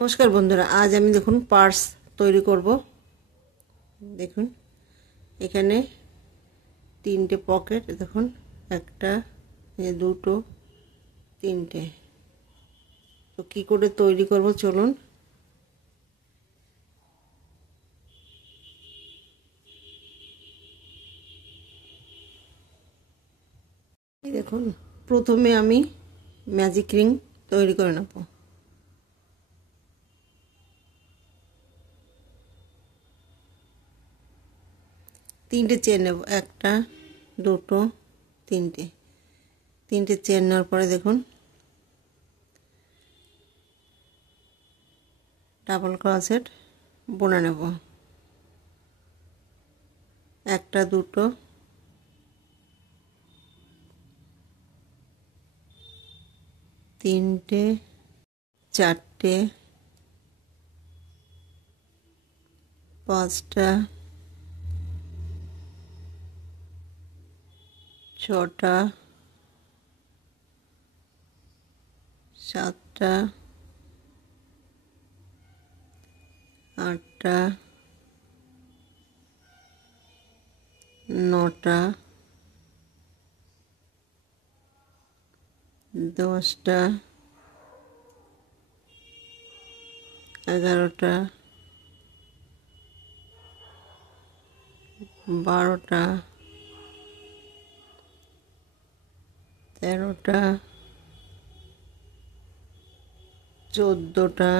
নমস্কার বন্ধুরা, আজ আমি দেখুন পার্স তৈরি করব। দেখুন এখানে তিনটে পকেট, দেখুন একটা, দুটো, তিনটে। তো কি করে তৈরি করব চলুন। এই দেখুন, প্রথমে আমি ম্যাজিক রিং তৈরি করে নেব। তিনটে চেন নেব, একটা, দুটো, তিনটে। তিনটে চেন নেওয়ার পরে দেখুন ডাবল ক্রোশেট বুনে নেব। একটা, দুটো, তিনটে, চারটে, পাঁচটা, ছটা, সাতটা, আটটা, নটা, দশটা, 11টা, 12টা, 13টা, 14টা,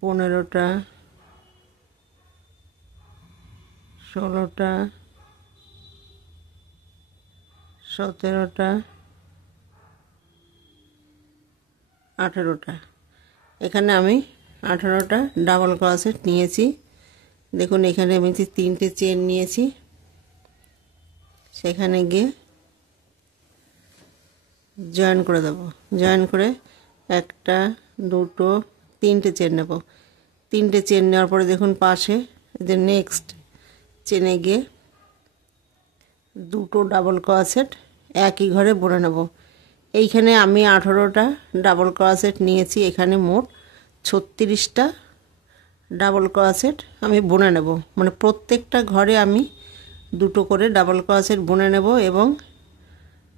15টা, 16টা, 17টা, 18টা। এখানে আমি 18টা ডাবল ক্রোশেট নিয়েছি। দেখুন এখানে আমি তিনটে চেন নিয়েছি, সেখানে গিয়ে জয়েন করে দেব। জয়েন করে একটা, দুটো, তিনটে চেন নেব। তিনটে চেন নেওয়ার পরে দেখুন পাশে যে নেক্সট চেনে গিয়ে দুটো ডাবল ক্রোশেট একই ঘরে বুনে নেব। এইখানে আমি 18টা ডাবল ক্রোশেট নিয়েছি। এখানে মোট 36টা ডাবল ক্রোশেট আমি বুনে নেব। মানে প্রত্যেকটা ঘরে আমি দুটো করে ডাবল ক্রোশেট বুনে নেব এবং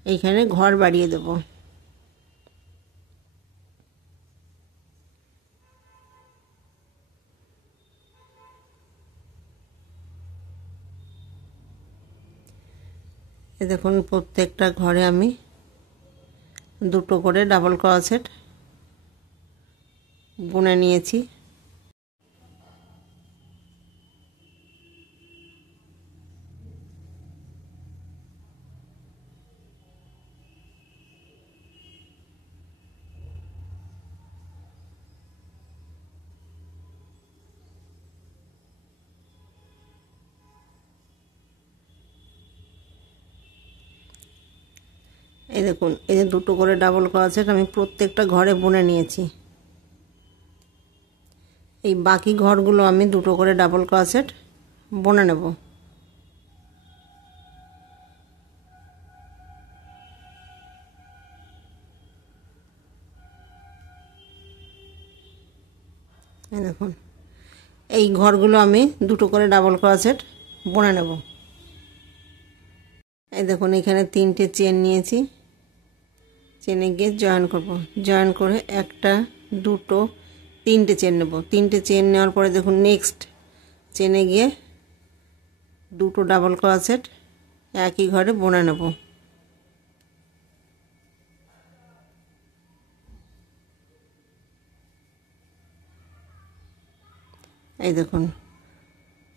এইখানে ঘর বাড়িয়ে দেব। দেখুন প্রত্যেকটা ঘরে আমি দুটো করে ডাবল ক্রোশেট বুনে নিয়েছি। এই দেখুন, এই যে দুটো করে ডাবল ক্রোশেট আমি প্রত্যেকটা ঘরে বুনে নিয়েছি। এই বাকি ঘরগুলো আমি দুটো করে ডাবল ক্রোশেট বুনে নেব। এই দেখুন, এই ঘরগুলো আমি দুটো করে ডাবল ক্রোশেট বুনে নেব। এই দেখুন এখানে তিনটে চেন নিয়েছি, চেনে গিয়ে জয়েন করব। জয়েন করে একটা, দুটো, তিনটে চেন নেব। তিনটে চেন নেওয়ার পরে দেখুন নেক্সট চেনে গিয়ে দুটো ডাবল ক্রোশেট একই ঘরে বুনে নেব। এই দেখুন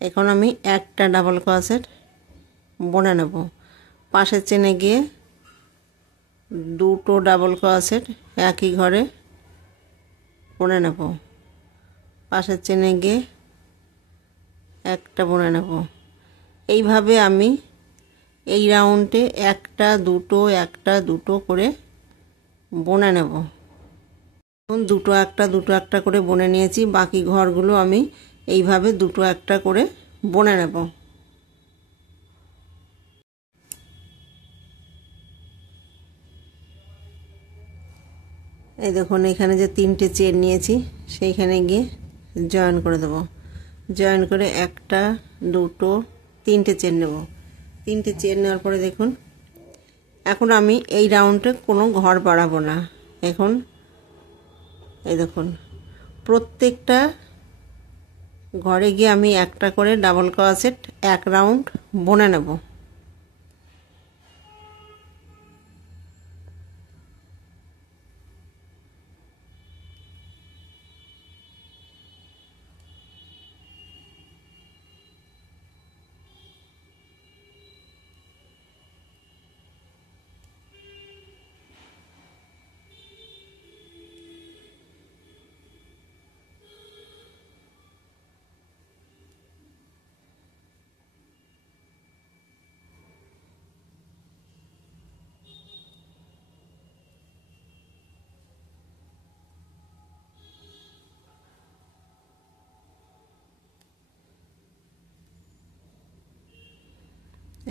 এখন আমি একটা ডাবল ক্রোশেট বুনে নেব। পাশের চেনে গিয়ে দুটো ডাবল ক্রোশেট একই ঘরে বুনে নেব। পাশের চেনে গিয়ে একটা বুনে নেব। এইভাবে আমি এই রাউন্ডে একটা, দুটো করে বুনে নেব। এখন দুটো একটা করে বুনে নিয়েছি। বাকি ঘরগুলো আমি এইভাবে দুটো একটা করে বুনে নেব। এই দেখুন এখানে যে 3টে চেন নিয়েছি সেইখানে গিয়ে জয়েন করে দেব। জয়েন করে 1টা 2টো 3টে চেন নেব। 3টে চেন নেওয়ার পরে দেখুন এখন আমি এই রাউন্ডে কোনো ঘর বাড়াবো না। এখন এই দেখুন প্রত্যেকটা ঘরে গিয়ে আমি একটা করে ডাবল ক্রোশেট 1 রাউন্ড বুনে নেব।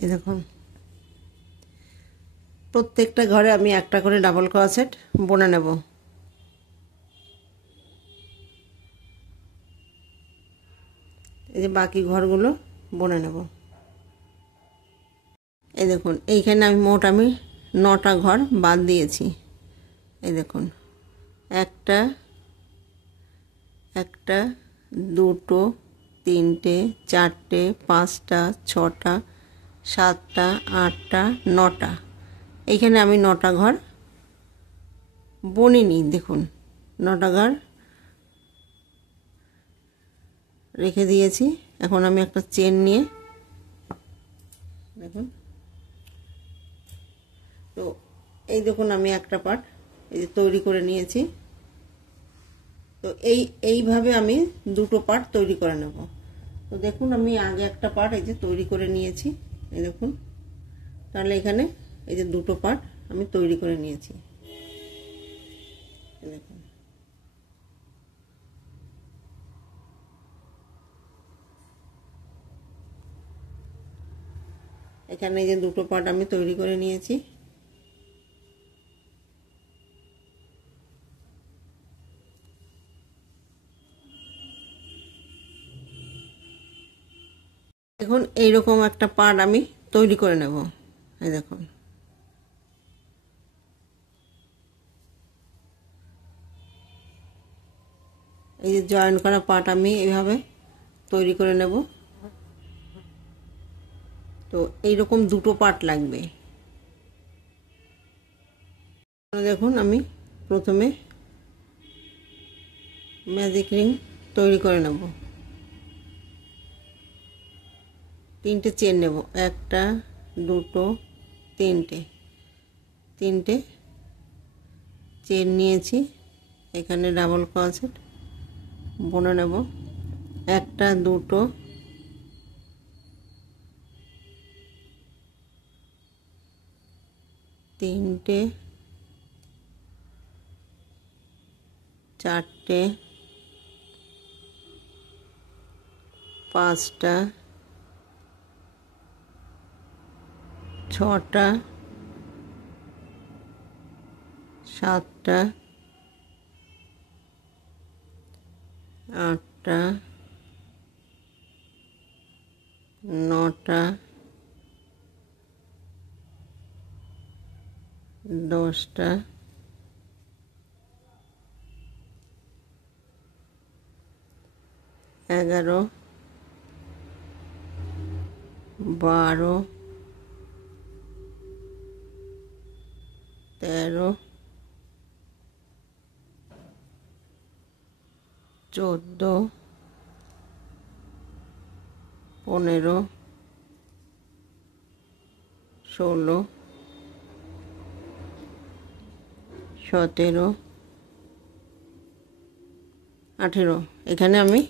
এই দেখুন প্রত্যেকটা ঘরে আমি একটা করে ডাবল ক্রোশেট বুনে নেব। এই যে বাকি ঘরগুলো বুনে নেব। এই দেখুন এইখানে আমি মোট 9টা ঘর বাদ দিয়েছি। এই দেখুন একটা 2টো 3টে 4টে 5টা 6টা 7টা 8টা 9টা। এইখানে আমি 9টা ঘর বুনিনি। দেখুন 9টা ঘর রেখে দিয়েছি। এখন আমি একটা চেন নিয়ে দেখুন তো এই দেখুন আমি একটা পার্ট এই যে তৈরি করে নিয়েছি। তো এইভাবে আমি 2টো পার্ট তৈরি করে নেব। তো দেখুন আমি আগে একটা পার্ট এই যে তৈরি করে নিয়েছি। এই দেখুন তাহলে এখানে এই যে 2টো পার্ট আমি তৈরি করে নিয়েছি। দেখুন এখানে এই যে 2টো পার্ট আমি তৈরি করে নিয়েছি। দেখুন এইরকম একটা পার্ট আমি তৈরি করে নেব। এই দেখুন এই যে জয়েন করা পার্ট আমি এইভাবে তৈরি করে নেব। তো এইরকম 2টো পার্ট লাগবে। দেখুন আমি প্রথমে ম্যাজিক রিং তৈরি করে নেব। 3টে চেন নেব 1টা 2টো 3টে চেন নিয়েছি। এখানে ডাবল ক্রোশেট বুনে নেব 1টা 2টো 3টে 4টে 5টা 6টা 7টা 8টা 9টা 10টা 11 12 13 14 15 16 17 18 এখানে আমি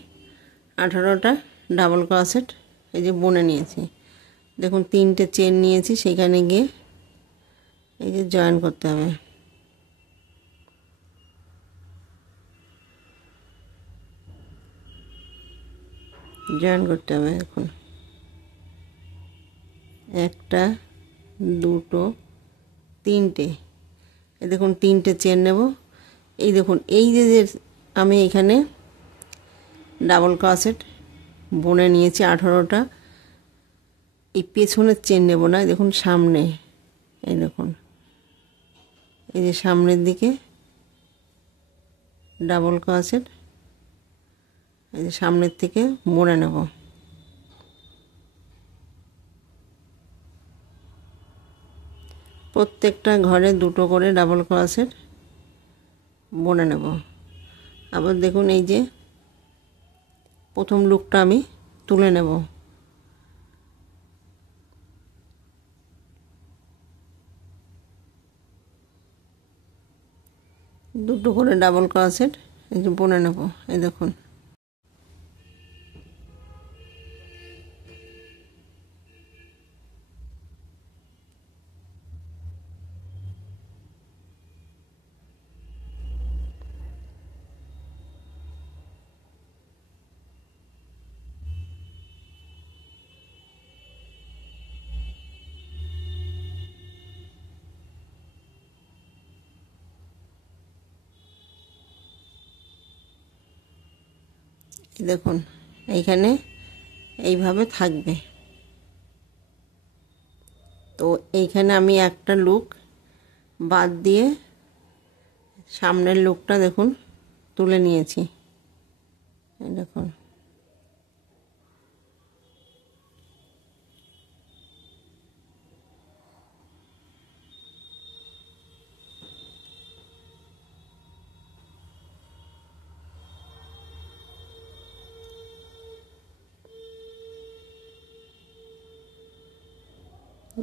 18টা ডাবল ক্রোশেট এই যে বুনে নিয়েছি। দেখুন 3টে চেন নিয়েছি সেখানে গিয়ে এই যে জয়েন করতে হবে। জয়েন করতে হবে। দেখুন 1টা 2টো 3টে এই দেখুন 3টে চেন নেব এই দেখুন এই যে আমি এখানে ডাবল ক্রোশেট বুনে নিয়েছি 18টা। এই পেছনের চেন নেব না, দেখুন সামনে, এই দেখুন এই যে সামনের দিকে ডাবল ক্রোশেট, এই যে সামনের থেকে বুনে নেব। প্রত্যেকটা ঘরে দুটো করে ডাবল ক্রোশেট বুনে নেব। আবার দেখুন এই যে প্রথম লুকটা আমি তুলে নেব। দুটো করে ডাবল ক্রোশেট এই যে বুনে নেব। এই দেখুন দেখুন এইখানে এইভাবে থাকবে। তো এইখানে আমি একটা লুক বাদ দিয়ে সামনের লুকটা দেখুন তুলে নিয়েছি। এই দেখুন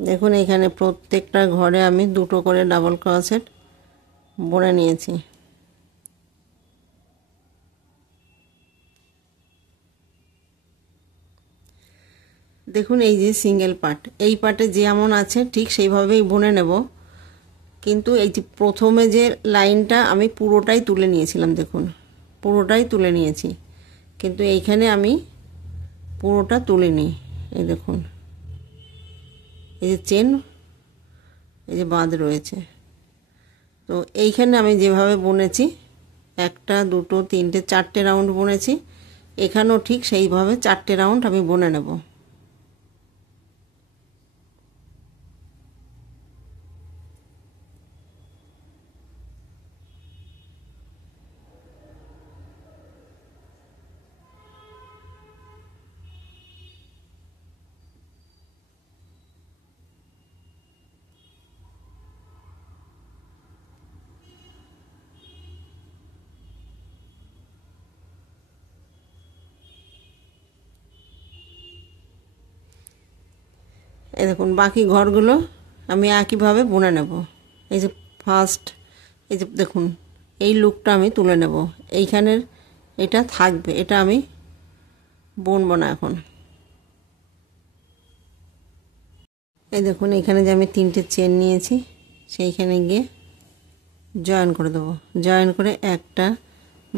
দেখুন এখানে প্রত্যেকটা ঘরে আমি দুটো করে ডাবল ক্রোশেট বুনে নিয়েছি। দেখুন এই যে সিঙ্গেল পার্ট, এই পার্টে যেমন আছে ঠিক সেইভাবেই বুনে নেব। কিন্তু এই যে প্রথমে যে লাইনটা আমি পুরোটাই তুলে নিয়েছিলাম, দেখুন পুরোটাই তুলে নিয়েছি, কিন্তু এইখানে আমি পুরোটা তুলিনি। এই দেখুন এই যে চেন, এই যে বাঁধ রয়েছে। তো এইখানে আমি যেভাবে বুনেছি, একটা দুটো তিনটে চারটে রাউন্ড বুনেছি, এখানেও ঠিক সেইভাবে চারটে রাউন্ড আমি বুনে নেব। এই দেখুন বাকি ঘরগুলো আমি একইভাবে বুনে নেব। এই যে ফার্স্ট, এই যে দেখুন এই লুকটা আমি তুলে নেব, এইখানের এটা থাকবে, এটা আমি বুনবো না এখন। এই দেখুন এখানে যে আমি তিনটে চেন নিয়েছি, সেইখানে গিয়ে জয়েন করে দেবো। জয়েন করে একটা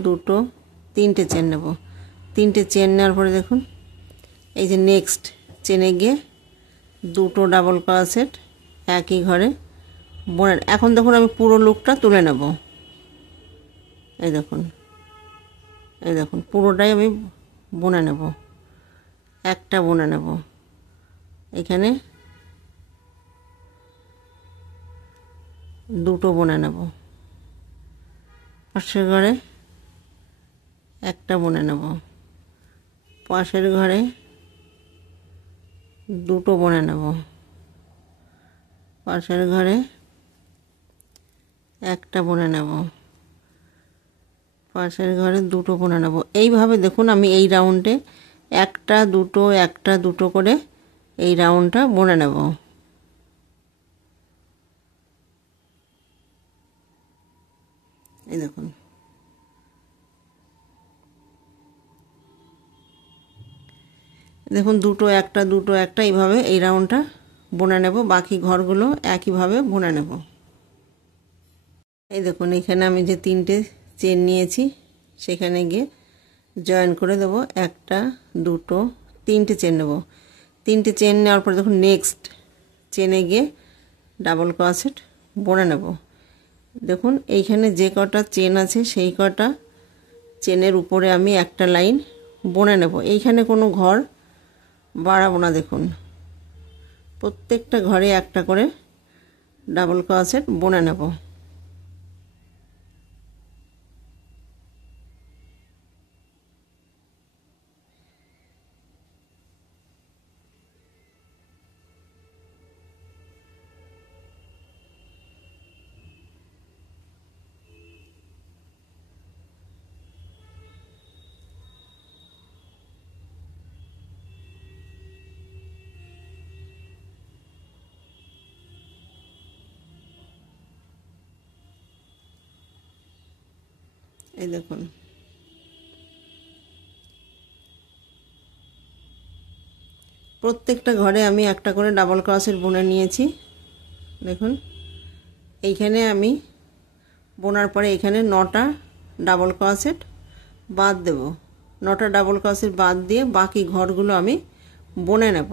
দুটো তিনটে চেন নেব। তিনটে চেন নেওয়ার পরে দেখুন এই যে নেক্সট চেনে গিয়ে দুটো ডাবল ক্রোশেট একই ঘরে বুনে। এখন দেখুন আমি পুরো লুকটা তুলে নেব। এই দেখুন, এই দেখুন পুরোটাই আমি বুনে নেব, একটা বুনে নেব। এখানে দুটো বুনে নেব, পাশের ঘরে একটা বুনে নেব, পাশের ঘরে দুটো বুনে নেব, পাশের ঘরে একটা বুনে নেব, পাশের ঘরে দুটো বুনে নেব। এইভাবে দেখুন আমি এই রাউন্ডে একটা দুটো করে এই রাউন্ডটা বুনে নেব। এই দেখুন দেখুন দুটো একটা এইভাবে এই রাউন্ডটা বুনে নেব। বাকি ঘরগুলো একইভাবে বুনে নেব। এই দেখুন এখানে আমি যে তিনটে চেন নিয়েছি, সেখানে গিয়ে জয়েন করে দেব। একটা দুটো তিনটে চেন নেব। তিনটে চেন নেওয়ার পরে দেখুন নেক্সট চেনে গিয়ে ডাবল ক্রোশেট বুনে নেব। দেখুন এইখানে যে কটা চেন আছে সেই কটা চেনের উপরে আমি একটা লাইন বুনে নেব। এইখানে কোনো ঘর বাড়াবো না। দেখুন প্রত্যেকটা ঘরে একটা করে ডাবল ক্রোশেট বুনে নেব। এই দেখুন প্রত্যেকটা ঘরে আমি একটা করে ডাবল ক্রোশেট বুনে নিয়েছি। দেখুন এইখানে আমি বোনার পরে এখানে 9টা ডাবল ক্রোশেট বাদ দেব। 9টা ডাবল ক্রোশেট বাদ দিয়ে বাকি ঘরগুলো আমি বুনে নেব।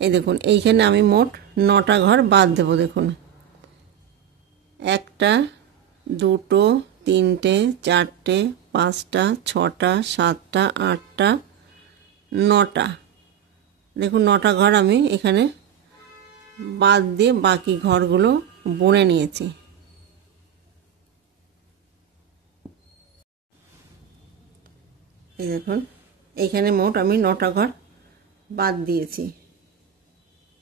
এই দেখুন এইখানে আমি মোট 9টা ঘর বাদ দেব। দেখুন 1টা 2টো 3টে 4টে 5টা 6টা 7টা 8টা 9টা। দেখুন 9টা ঘর আমি এখানে বাদ দিয়ে বাকি ঘরগুলো বুনে নিয়েছি। এই দেখুন এইখানে মোট আমি 9টা ঘর বাদ দিয়েছি।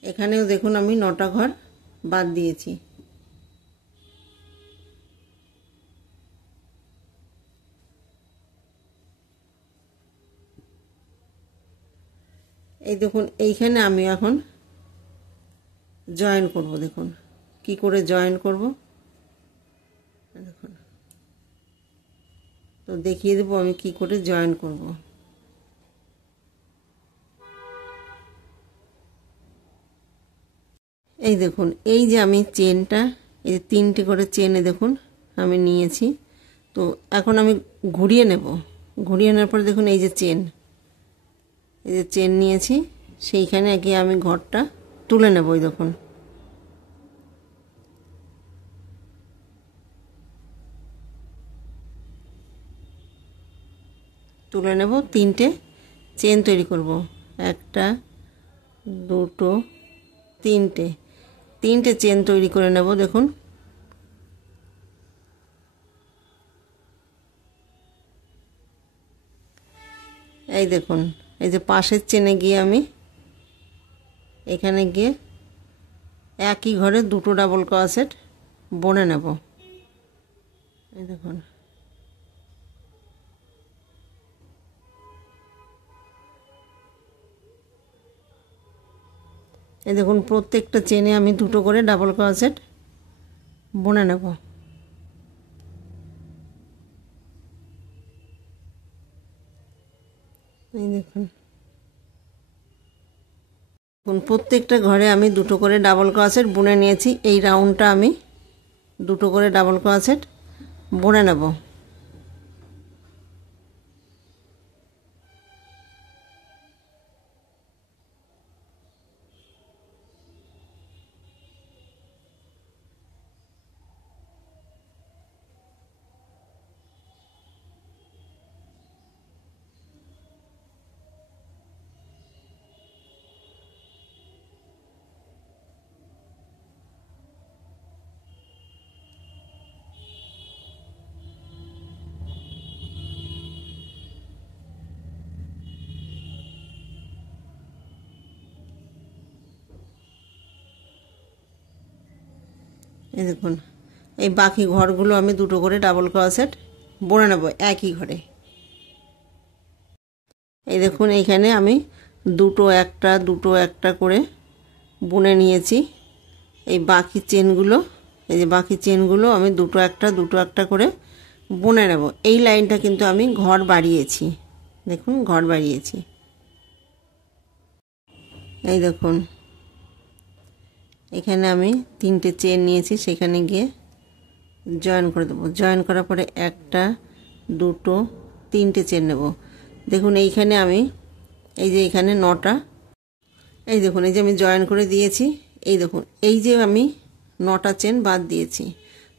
এখানেও দেখুন আমি 9টা ঘর বাদ দিয়েছি। এই দেখুন এইখানে আমি এখন জয়েন করব। দেখুন কি করে জয়েন করব। দেখুন তো দেখিয়ে দেবো আমি কি করে জয়েন করব। এই দেখুন এই যে আমি চেনটা এই যে 3টে করে চেনে দেখুন আমি নিয়েছি। তো এখন আমি ঘুরিয়ে নেব। ঘুরিয়ে নেওয়ার পর দেখুন এই যে চেন নিয়েছি সেইখানে গিয়ে আমি ঘরটা তুলে নেব। এই দেখুন তুলে নেব। 3টে চেন তৈরি করব। 1টা 2টো 3টে চেন তৈরি করে নেব। দেখুন এই দেখুন এই যে পাশের চেনে গিয়ে আমি এখানে গিয়ে একই ঘরে 2টো ডাবল ক্রোশেট বুনে নেব। এই দেখুন এই দেখুন প্রত্যেকটা চেনে আমি 2টো করে ডাবল ক্রোশেট বুনে নেব। এই দেখুন প্রত্যেকটা ঘরে আমি 2টো করে ডাবল ক্রোশেট বুনে নিয়েছি। এই রাউন্ডটা আমি 2টো করে ডাবল ক্রোশেট বুনে নেব। এই দেখুন এই বাকি ঘরগুলো আমি 2টো করে ডাবল ক্রোশেট বুনে নেব একই ঘরে। এই দেখুন এইখানে আমি 2টো একটা করে বুনে নিয়েছি। এই বাকি চেনগুলো এই যে বাকি চেনগুলো আমি 2টো একটা করে বুনে নেব। এই লাইনটা কিন্তু আমি ঘর বাড়িয়েছি। দেখুন ঘর বাড়িয়েছি। এই দেখুন এখানে আমি 3টে চেন নিয়েছি সেখানে গিয়ে জয়েন করে দেবো। জয়েন করার পরে 1টা 2টো 3টে চেন নেব। দেখুন এইখানে আমি এই যে এখানে 9টা এই দেখুন এই যে আমি জয়েন করে দিয়েছি। এই দেখুন এই যে আমি 9টা চেন বাদ দিয়েছি।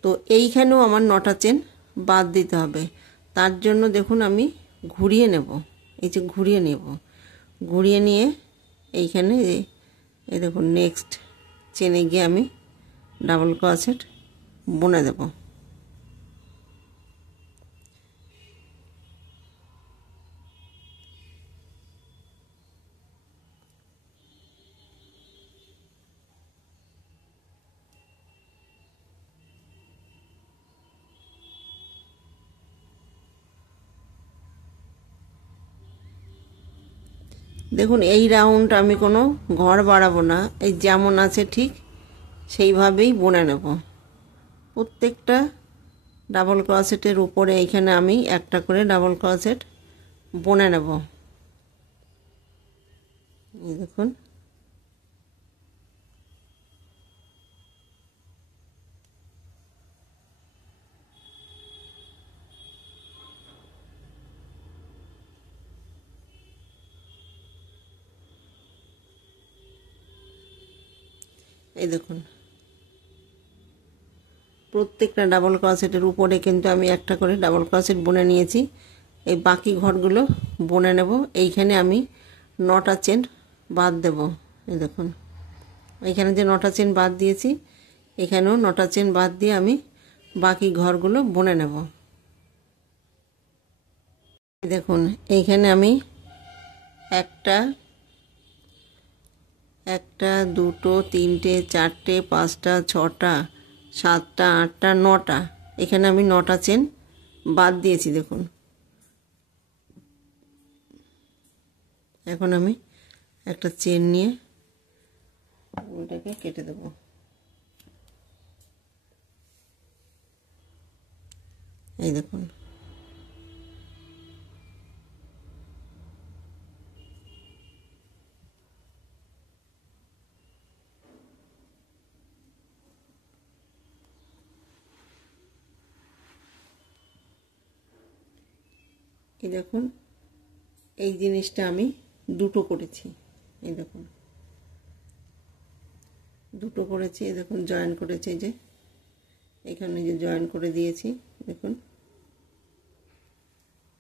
তো এইখানেও আমার 9টা চেন বাদ দিতে হবে। তার জন্য দেখুন আমি ঘুরিয়ে নেব, এই যে ঘুরিয়ে নেব, ঘুরিয়ে নিয়ে এইখানে এই দেখুন নেক্সট চেনে গিয়ে আমি ডাবল ক্রোশেট বুনে দেব। দেখুন এই রাউন্ড আমি কোনো ঘর বাড়াবো না, এই যেমন আছে ঠিক সেইভাবেই বুনে নেব। প্রত্যেকটা ডাবল ক্রোশেটের উপরে এইখানে আমি একটা করে ডাবল ক্রোশেট বুনে নেব। এই দেখুন এই দেখুন প্রত্যেকটা ডাবল ক্রোশেটের উপরে কিন্তু আমি একটা করে ডাবল ক্রোশেট বুনে নিয়েছি। এই বাকি ঘরগুলো বুনে নেব। এইখানে আমি 9টা চেন বাদ দেব। এই দেখুন এইখানে যে 9টা চেন বাদ দিয়েছি, এখানেও 9টা চেন বাদ দিয়ে আমি বাকি ঘরগুলো বুনে নেব। দেখুন এইখানে আমি একটা দুটো তিনটে চারটে পাঁচটা ছটা সাতটা আটটা 9টা, এখানে আমি 9টা চেন বাদ দিয়েছি। দেখুন এখন আমি একটা চেন নিয়ে ওটাকে কেটে দেব। এই দেখুন এই দেখুন এই জিনিসটা আমি দুটো করেছি। এই দেখুন দুটো করেছি। এই দেখুন জয়েন করেছি, যে এখানে যে জয়েন করে দিয়েছি, দেখুন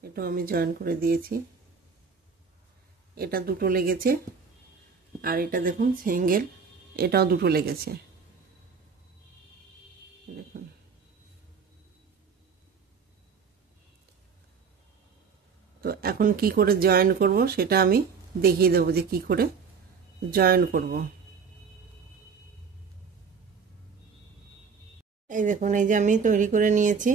এটাও আমি জয়েন করে দিয়েছি। এটা দুটো লেগেছে, আর এটা দেখুন সিঙ্গেল, এটাও দুটো লেগেছে। দেখুন তো এখন কি করে জয়েন করব সেটা আমি দেখিয়ে দেবো যে কি করে জয়েন করব। এই দেখুন এই যে আমি তৈরি করে নিয়েছি।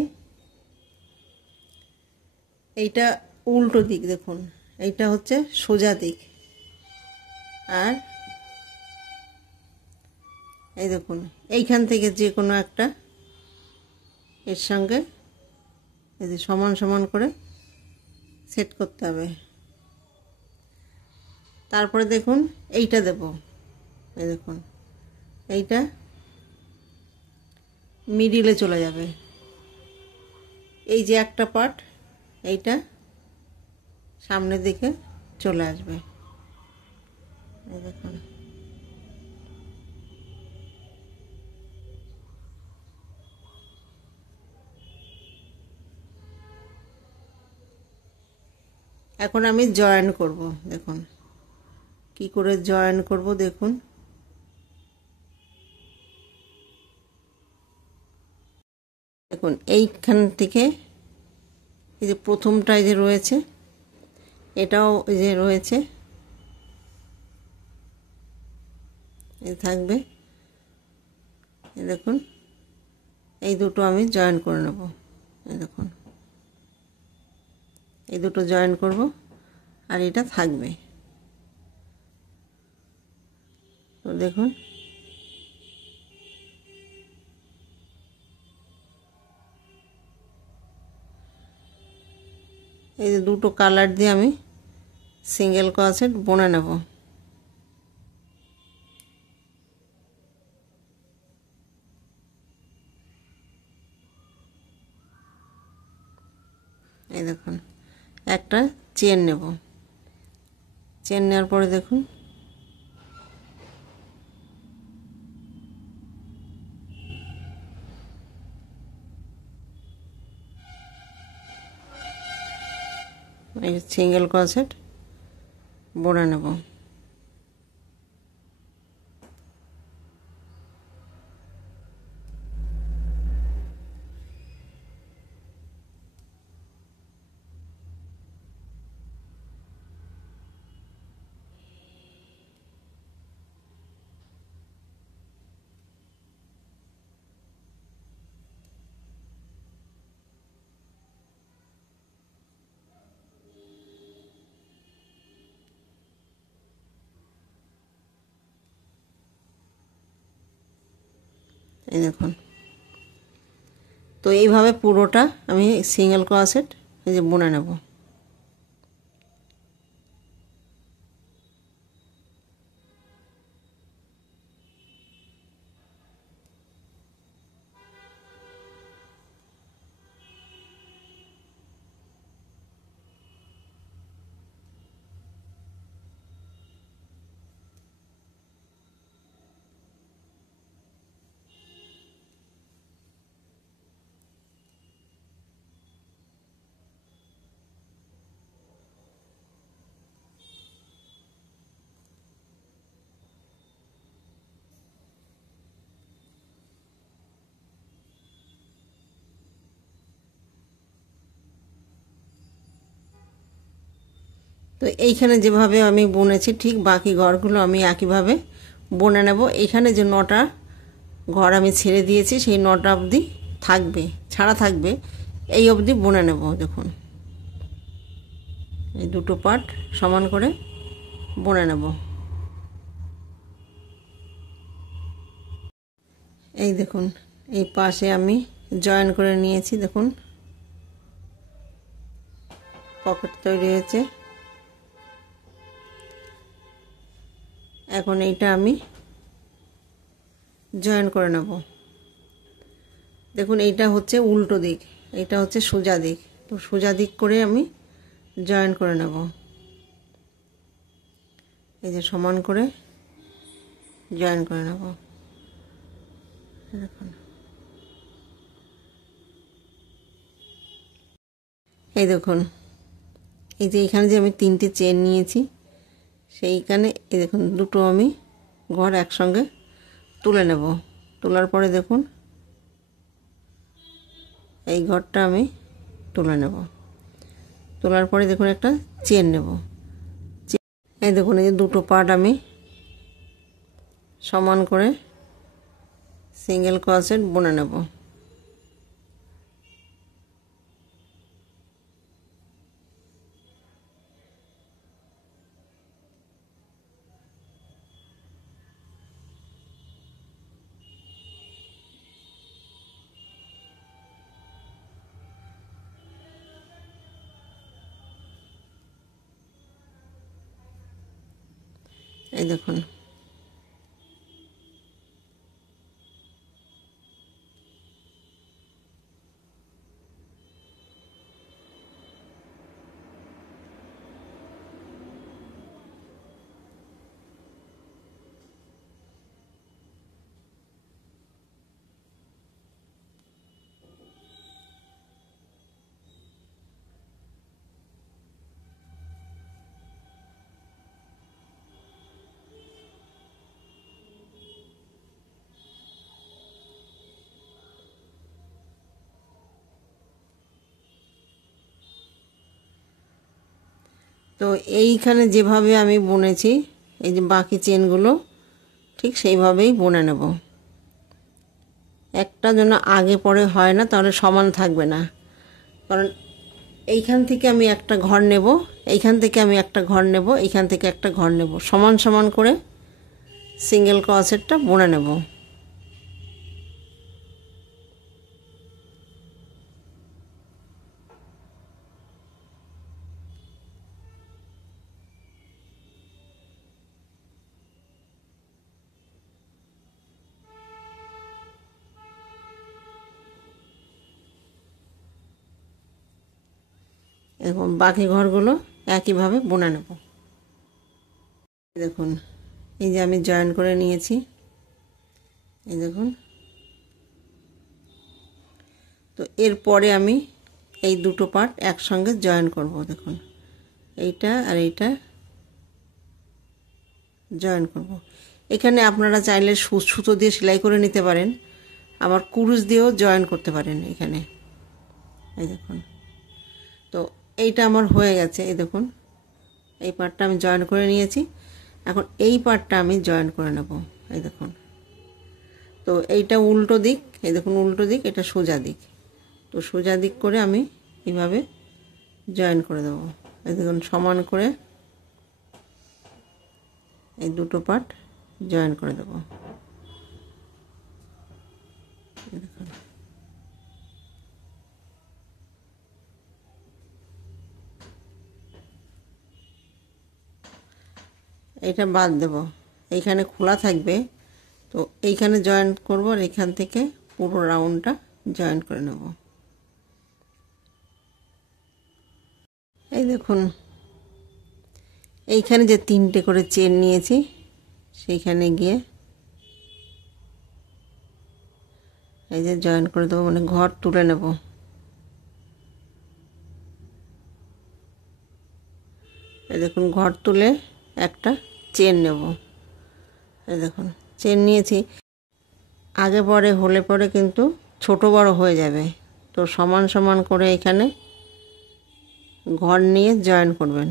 এইটা উল্টো দিক, দেখুন এইটা হচ্ছে সোজা দিক, আর এই দেখুন এইখান থেকে যে কোনো একটা এর সঙ্গে এই যে সমান সমান করে সেট করতে হবে। তারপরে দেখুন এইটা দেব। এই দেখুন এইটা মিডিলে চলে যাবে, এই যে একটা পার্ট এইটা সামনের দিকে চলে আসবে। এই দেখুন এখন আমি জয়েন করব। দেখুন কি করে জয়েন করব, দেখুন দেখুন এইখান থেকে এই যে প্রথমটাই যে রয়েছে, এটাও এই যে রয়েছে, এই থাকবে। এই দেখুন এই দুটো আমি জয়েন করে নেব। এই দেখুন এই দুটো জয়েন করব, আর এটা থাকবে। তো দেখুন এই যে দুটো কালার দিয়ে আমি সিঙ্গেল ক্রোশেট বুনে নেব। এই দেখুন একটা চেন নেব, চেন নেওয়ার পরে দেখুন এই সিঙ্গেল ক্রোশেট বুনে নেব। এই দেখুন, তো এইভাবে পুরোটা আমি সিঙ্গেল ক্রোশেট এই যে বুনে নেব। তো এইখানে যেভাবে আমি বুনেছি ঠিক বাকি ঘরগুলো আমি একইভাবে বুনে নেব। এইখানে যে 9টা ঘর আমি ছেড়ে দিয়েছি সেই 9টা অবধি থাকবে, ছাড়া থাকবে, এই অবধি বুনে নেব। দেখুন, এই দুটো পার্ট সমান করে বুনে নেব। এই দেখুন, এই পাশে আমি জয়েন করে নিয়েছি। দেখুন, পকেট তৈরি হয়েছে। এখন এইটা আমি জয়েন করে নেব। দেখুন, এইটা হচ্ছে উল্টো দিক, এইটা হচ্ছে সোজা দিক। তো সোজা দিক করে আমি জয়েন করে নেব। এই যে সমান করে জয়েন করে নেব। দেখুন, এই দেখুন, এই যে এখানে যে আমি 3টে চেন নিয়েছি সেইখানে এই দেখুন দুটো আমি ঘর একসঙ্গে তুলে নেব। তোলার পরে দেখুন এই ঘরটা আমি তুলে নেব। তোলার পরে দেখুন একটা চেন নেব। এই দেখুন, এই যে দুটো পার্ট আমি সমান করে সিঙ্গেল ক্রোশেট বুনে নেব। এই দেখুন, তো এইখানে যেভাবে আমি বুনেছি এই যে বাকি চেনগুলো ঠিক সেইভাবেই বুনে নেব। একটা যেন আগে পরে হয় না, তাহলে সমান থাকবে না। কারণ এইখান থেকে আমি একটা ঘর নেব, এইখান থেকে আমি একটা ঘর নেব, এইখান থেকে একটা ঘর নেব, সমান সমান করে সিঙ্গেল ক্রোশেটটা বুনে নেব। এরকম বাকি ঘরগুলো একইভাবে বুনে নেব। দেখুন, এই যে আমি জয়েন করে নিয়েছি। এই দেখুন, তো এরপরে আমি এই দুটো পার্ট একসঙ্গে জয়েন করব। দেখুন, এইটা আর এইটা জয়েন করব। এখানে আপনারা চাইলে সুতো দিয়ে সেলাই করে নিতে পারেন, আবার কুরুশ দিয়েও জয়েন করতে পারেন এখানে। এই দেখুন, তো এইটা আমার হয়ে গেছে। এই দেখুন, এই পার্টটা আমি জয়েন করে নিয়েছি। এখন এই পার্টটা আমি জয়েন করে নেব। এই দেখুন, তো এইটা উল্টো দিক, এই দেখুন উল্টো দিক, এটা সোজা দিক। তো সোজা দিক করে আমি এইভাবে জয়েন করে দেব। এই দেখুন, সমান করে এই দুটো পার্ট জয়েন করে দেব। দেখুন, এটা বাদ দেব, এইখানে খোলা থাকবে। তো এইখানে জয়েন করব আর এখান থেকে পুরো রাউন্ডটা জয়েন করে নেব। এই দেখুন, এইখানে যে 3টে করে চেন নিয়েছি সেইখানে গিয়ে এই যে জয়েন করে দেবো, মানে ঘর তুলে নেব। এই দেখুন, ঘর তুলে একটা চেন নেব। এই দেখুন, চেন নিয়েছি। আগে পরে হলে পরে কিন্তু ছোট বড় হয়ে যাবে, তো সমান সমান করে এখানে ঘর নিয়ে জয়েন করবেন।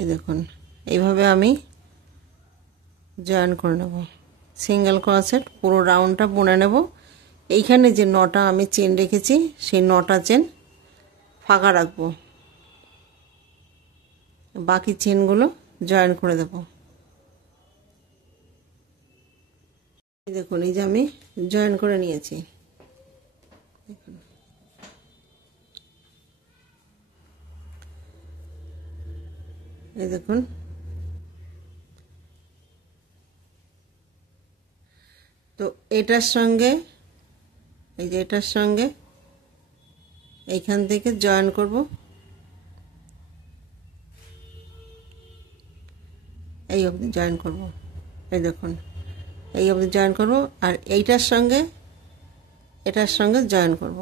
এই দেখুন, এইভাবে আমি জয়েন করে নেব। সিঙ্গেল ক্রোশেট পুরো রাউন্ডটা বুনে নেব। এইখানে যে 9টা আমি চেন রেখেছি সেই 9টা চেন ফাঁকা রাখবো, বাকি চেনগুলো জয়েন করে দেব। দেখুন, এই যে আমি জয়েন করে নিয়েছি। এই দেখুন, তো এটার সঙ্গে এই যে এটার সঙ্গে এইখান থেকে জয়েন করব। এই অবধি জয়েন করব। এই দেখুন, এই অবধি জয়েন করব, আর এইটার সঙ্গে এটার সঙ্গে জয়েন করব।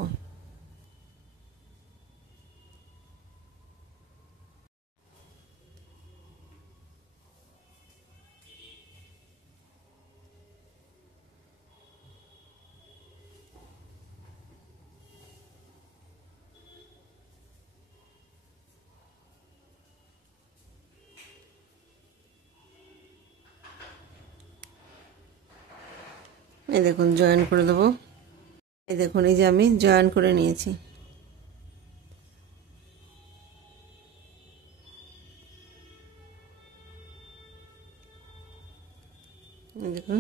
এই দেখুন, জয়েন করে দেব। এই দেখুন, এই যে আমি জয়েন করে নিয়েছি। দেখুন,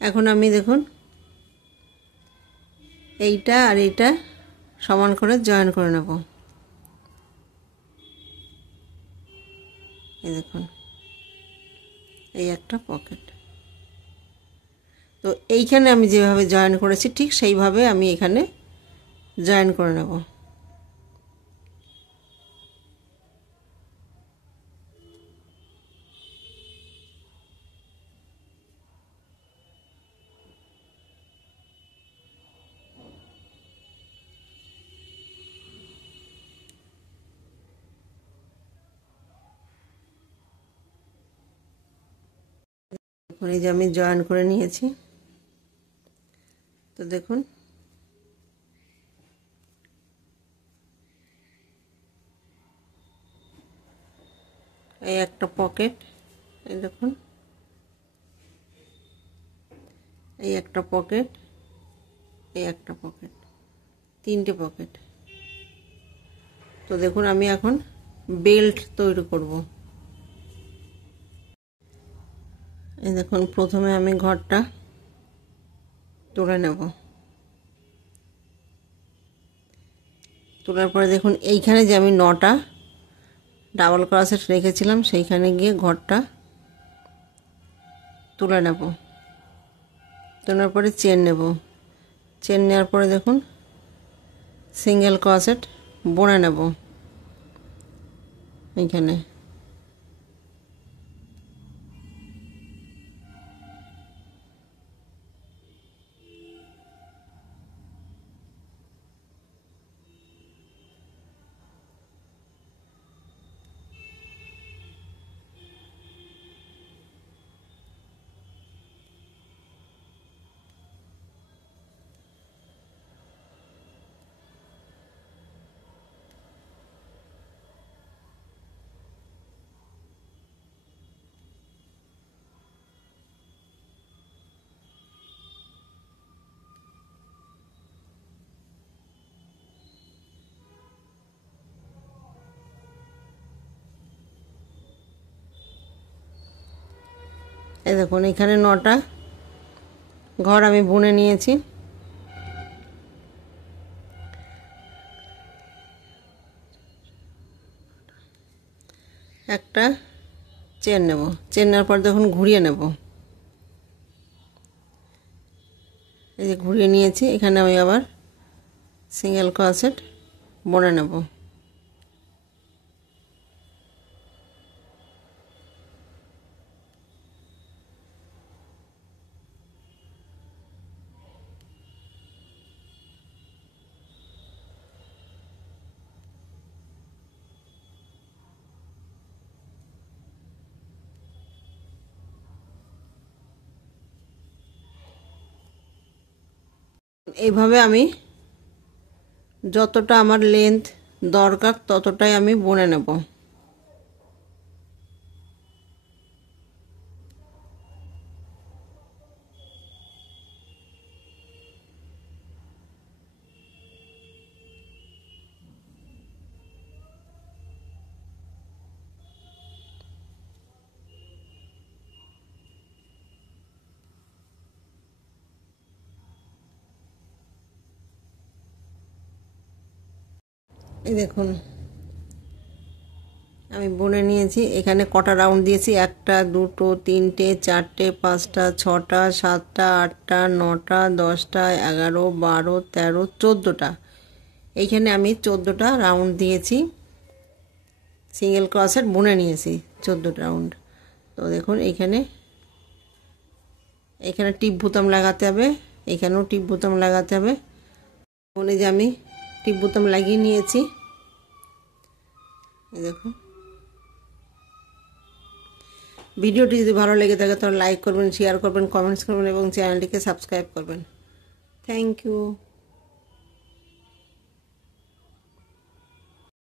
এখন আমি দেখুন এইটা আর এইটা সমান করে জয়েন করে নেব। এই দেখুন, এই একটা পকেট। তো এইখানে আমি যেভাবে জয়েন করেছি ঠিক সেইভাবে আমি এখানে জয়েন করে নেব। দেখুন এই যে আমি জয়েন করে নিয়েছি। তো দেখুন এই একটা পকেট, এই দেখুন এই একটা পকেট, এই একটা পকেট, তিনটে পকেট। তো দেখুন আমি এখন বেল্ট তৈরি করব। এই দেখুন প্রথমে আমি ঘরটা তুলে নেব। তোলার পরে দেখুন এইখানে যে আমি 9টা ডাবল ক্রোশেট রেখেছিলাম সেইখানে গিয়ে ঘরটা তুলে নেব। তোলার পরে চেন নেব। চেন নেওয়ার পরে দেখুন সিঙ্গেল ক্রোশেট বুনে নেব এইখানে। এই দেখুন এখানে 9টা ঘর আমি বুনে নিয়েছি। একটা চেন নেব। চেন নেওয়ার পর দেখুন ঘুরিয়ে নেব। এই যে ঘুরিয়ে নিয়েছি, এখানে আমি আবার সিঙ্গেল ক্রোশেট বুনে নেব। এইভাবে আমি যতটা আমার লেন্থ দরকার ততটাই আমি বুনে নেব। এই দেখুন আমি বুনে নিয়েছি। এখানে কটা রাউন্ড দিয়েছি, 1টা 2টো 3টে 4টে 5টা 6টা 7টা 8টা 9টা 10টা 11 12 13 14টা। এইখানে আমি 14টা রাউন্ড দিয়েছি, সিঙ্গেল ক্রোশেট বুনে নিয়েছি 14টা রাউন্ড। তো দেখুন এখানে টিপ বুতাম লাগাতে হবে, এখানেও টিপ বুতাম লাগাতে হবে। মনে যে আমি টিপ বুতাম লাগিয়ে নিয়েছি। দেখুন ভিডিওটি যদি ভালো লেগে থাকে তাহলে লাইক করবেন, শেয়ার করবেন, কমেন্টস করবেন এবং চ্যানেলটিকে সাবস্ক্রাইব করবেন। Thank you.